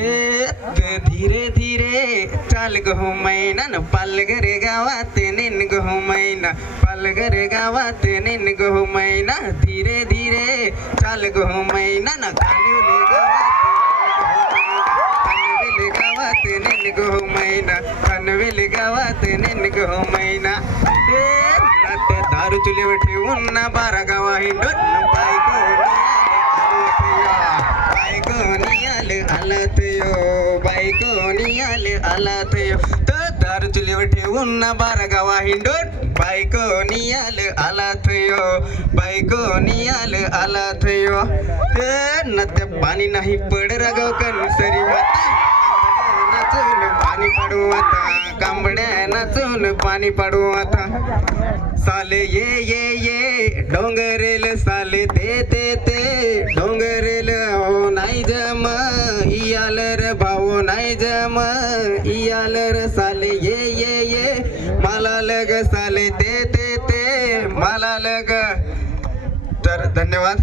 धीरे धीरे चाल गो मैना न पालघर गावात नेन गो मैना पालघर गावात नेन गो मैना धीरे धीरे चाल गो मैना न नेन गो मैना पनवेल गावात नेन गो मैना त्या दारू चुलीवर ठेवून ना 12 गावा हिंडून बायकोनी आलात यो तर दारू चुलीवर ठेवून ना 12 गावा हिंडून बायकोनी आलात यो न त्या पाणी नाही पड रागाव कणसरी नाचून पाणी पाडू आता कांबड्या नाचून पाणी पाडू आता साले ये डोंगरेल साले ते डोंगरेल हो नाही जम इयाल रे भाऊ नाही जम इयाल रे साले ये मला लग साले ते मला लग तर धन्यवाद.